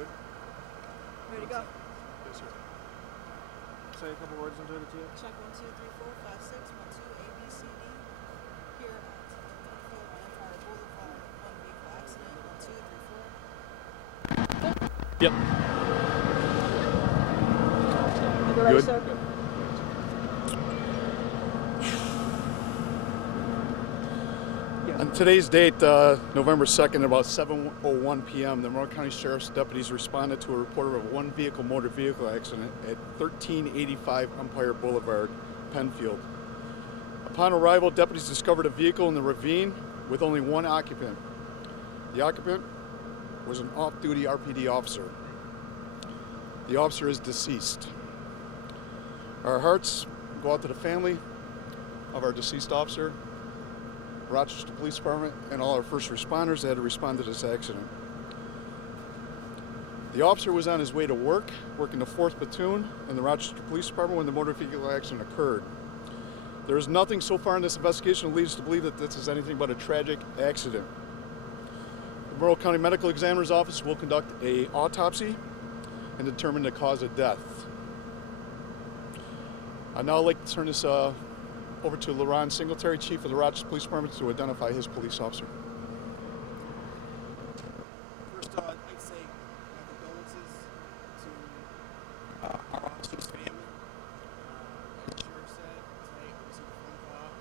Good? Ready to go. Yes, sir. Say a couple words into it, too. Check 1, 2, 3, 4, 5, 6, 1, 2, A, B, C, D. Here at Penfield on Empire Boulevard. One vehicle accident. 1, 2, 3, 4. Yep. You ready, Good. sir? Good. On today's date, November 2nd, about 7:01 p.m., the Monroe County Sheriff's deputies responded to a report of a one-vehicle motor vehicle accident at 1385 Empire Boulevard, Penfield. Upon arrival, deputies discovered a vehicle in the ravine with only one occupant. The occupant was an off-duty RPD officer. The officer is deceased. Our hearts go out to the family of our deceased officer, Rochester Police Department, and all our first responders that had to respond to this accident. The officer was on his way to work, working the 4th Platoon in the Rochester Police Department when the motor vehicle accident occurred. There is nothing so far in this investigation that leads us to believe that this is anything but a tragic accident. The Monroe County Medical Examiner's Office will conduct an autopsy and determine the cause of death. I'd now like to turn this over to LaRon Singletary, Chief of the Rochester Police Department, to identify his police officer. First, I'd like to say my condolences to our officer's family. Like the sheriff said, tonight we received a phone call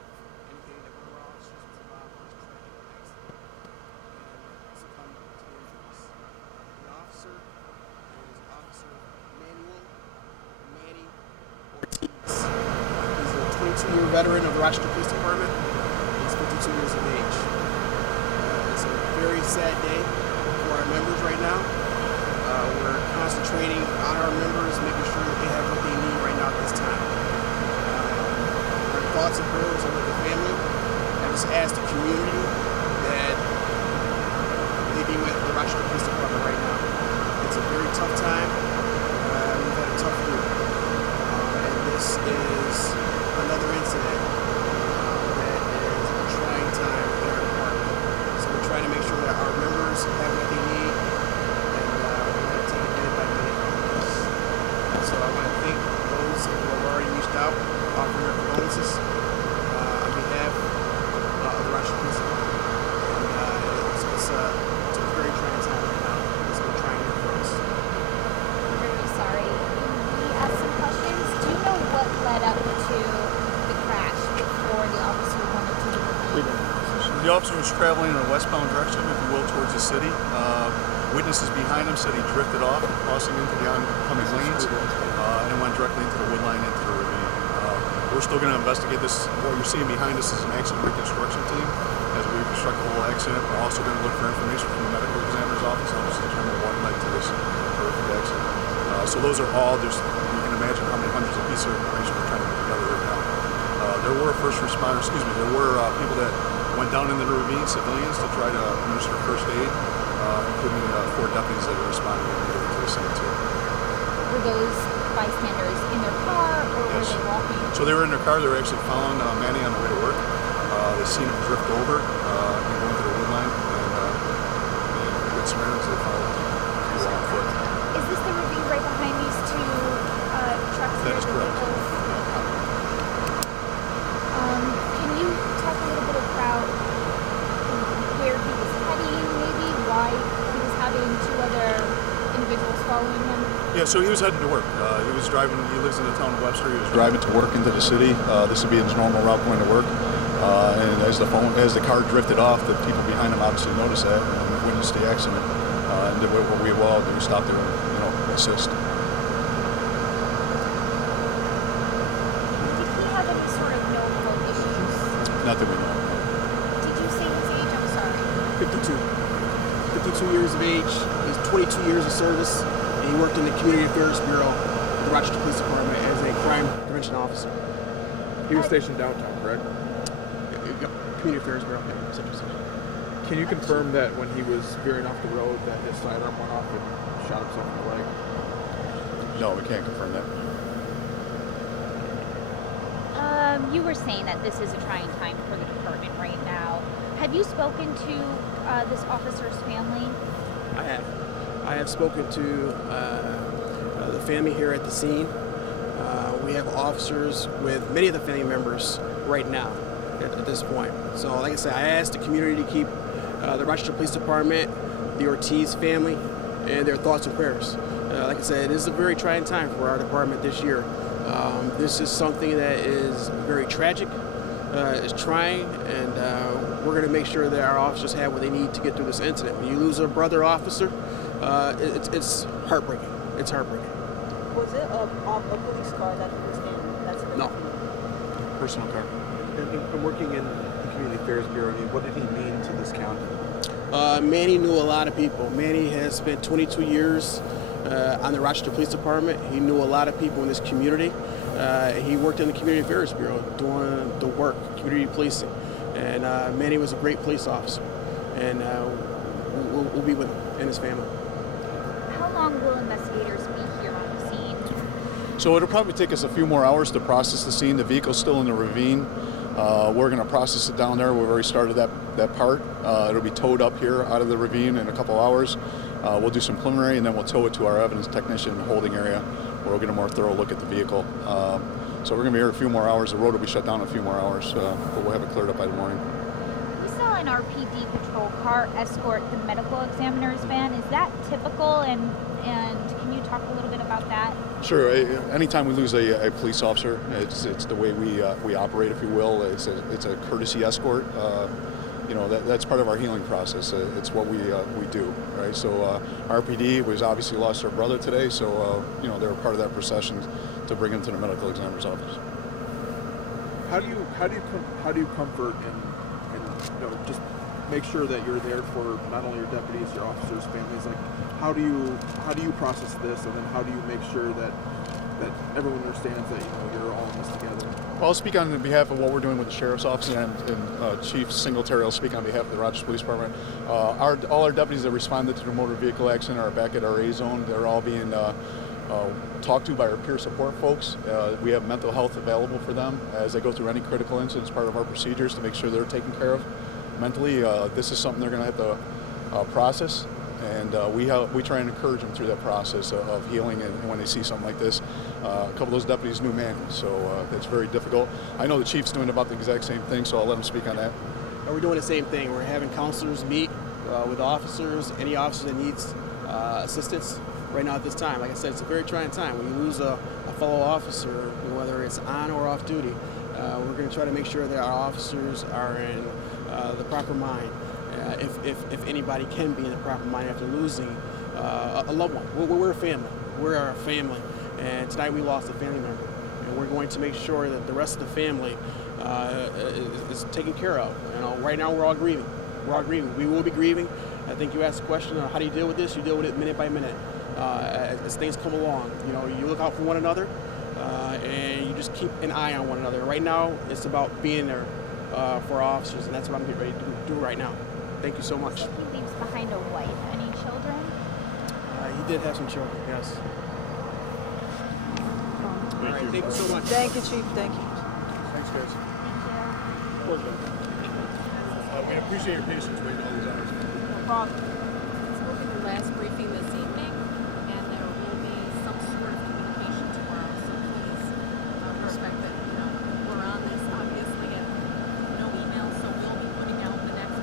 indicating that one of our officers was involved in this tragic accident and succumbed to injuries. The officer is Officer Manny Ortiz. He's a 22-year veteran of the Rochester Police Department. He's 52 years of age. It's a very sad day for our members right now. We're concentrating on our members, making sure that they have what they need right now at this time. Our thoughts and prayers are with the family. I just ask the community that they be with the Rochester Police Department right now. It's a very tough time. We've had a tough year. And this is another incident that is a trying time in our department. So we're trying to make sure that our members have what they need, and we're going to take it minute by minute on this. So I want to thank those who have already reached out, offering their condolences on behalf of the Rochester Police Department. And it's a very trying time right now. It's been trying here for us. I'm very sorry. Can we ask some questions? Do you know what led up to the crash before the officer wanted to leave? The officer was traveling in a westbound direction, if you will, towards the city. Witnesses behind him said he drifted off, crossing into the oncoming lanes, and went directly into the wood line, into the ravine. We're still going to investigate this. What you're seeing behind us is an accident reconstruction team. As we reconstruct the whole accident, we're also going to look for information from the medical examiner's office, help us determine what led to this horrific accident. So those are all, you can imagine how many hundreds of pieces of information we're trying to put together right now. There were there were people that went down into the ravine, civilians, to try to administer first aid, including 4 deputies that are responding immediately to the scene too. Were those bystanders in their car, or were they walking? So they were in their car. They were actually following Manny on the way to work. They seen him drift over and go into the wood line, and good Samaritans, they followed him on foot. Is this the ravine right behind these two trucks? That is correct. Can you talk a little bit about where he was heading, maybe why he was having 2 other individuals following him? Yeah, so he was heading to work. He was driving. He lives in the town of Webster. He was driving to work into the city. This would be his normal route going to work. And as the car drifted off, the people behind him obviously noticed that and witnessed the accident. And did what we all do, stop there and assist. Did he have any sort of no-fault issues? Not that we know. Did you say his age? I'm sorry. 52. 52 years of age. He's 22 years of service. And he worked in the Community Affairs Bureau of the Rochester Police Department as a crime prevention officer. He was stationed downtown, correct? Yep. Community Affairs Bureau. Yeah, Central Station. Can you confirm that when he was veering off the road that his sidearm went off and shot himself in the leg? No, we can't confirm that. You were saying that this is a trying time for the department right now. Have you spoken to this officer's family? I have. I have spoken to the family here at the scene. We have officers with many of the family members right now at this point. So like I said, I asked the community to keep the Rochester Police Department, the Ortiz family, and their thoughts and prayers. Like I said, it is a very trying time for our department this year. This is something that is very tragic, it's trying, and we're going to make sure that our officers have what they need to get through this incident. When you lose a brother officer, it's heartbreaking. It's heartbreaking. Was it a police car that he was in? That's the No. Personal car. And working in the Community Affairs Bureau, I mean, what did he mean to this county? Manny knew a lot of people. Manny has spent 22 years on the Rochester Police Department. He knew a lot of people in this community. He worked in the Community Affairs Bureau doing the work, community policing. And Manny was a great police officer. And we'll be with him and his family. How long will investigators be here on the scene? So it'll probably take us a few more hours to process the scene. The vehicle's still in the ravine. We're going to process it down there. We've already started that part. It'll be towed up here out of the ravine in a couple hours. We'll do some preliminary, and then we'll tow it to our evidence technician holding area, where we'll get a more thorough look at the vehicle. So we're going to be here a few more hours. The road will be shut down in a few more hours, but we'll have it cleared up by the morning. We saw an RPD patrol car escort the medical examiner's van. Is that typical? And can you talk a little bit about that? Sure. Anytime we lose a police officer, it's the way we operate, if you will. It's a courtesy escort. That's part of our healing process. It's what we do, right? So RPD was obviously lost their brother today, so they're part of that procession to bring him to the medical examiner's office. How do you comfort and just make sure that you're there for not only your deputies, your officers, families? Like, how do you process this, and then how do you make sure that everyone understands that you're all in this together? Well, I'll speak on behalf of what we're doing with the Sheriff's Office, and Chief Singletary will speak on behalf of the Rochester Police Department. All our deputies that responded to the motor vehicle accident are back at our A zone. They're all being talked to by our peer support folks. We have mental health available for them as they go through any critical incidents, part of our procedures to make sure they're taken care of mentally. This is something they're going to have to process. And we try and encourage them through that process of healing, and when they see something like this. A couple of those deputies knew Manny, so it's very difficult. I know the chief's doing about the exact same thing, so I'll let him speak on that. We're doing the same thing. We're having counselors meet with officers, any officer that needs assistance right now at this time. Like I said, it's a very trying time. When you lose a fellow officer, whether it's on or off duty, we're going to try to make sure that our officers are in the proper mind. If anybody can be in the proper mind after losing a loved one. We're a family. We're a family. And tonight we lost a family member. And we're going to make sure that the rest of the family is taken care of. Right now we're all grieving. We're all grieving. We will be grieving. I think you asked the question, how do you deal with this? You deal with it minute by minute as things come along. You look out for one another and you just keep an eye on one another. Right now it's about being there for our officers, and that's what I'm getting ready to do right now. Thank you so much. He leaves behind a wife. Any children? He did have some children, yes. All right, thank you so much. Thank you, Chief. Thank you. Thanks, guys. Thank you. We appreciate your patience waiting all these hours. No problem. Spoke in the last briefing this evening, and there will be some sort of communication tomorrow. So please respect that we're on this. Obviously, and no email, so we'll be putting out the next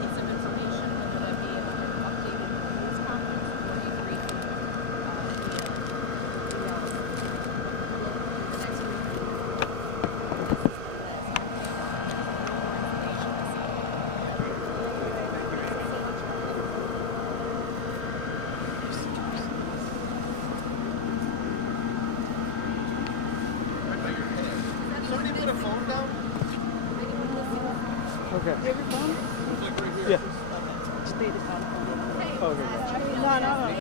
piece of information, whether that be an updated news conference or a briefing via emails. The next briefing. Somebody put a phone down? Okay. You have your phone? Yeah. Stay the phone. Okay. No.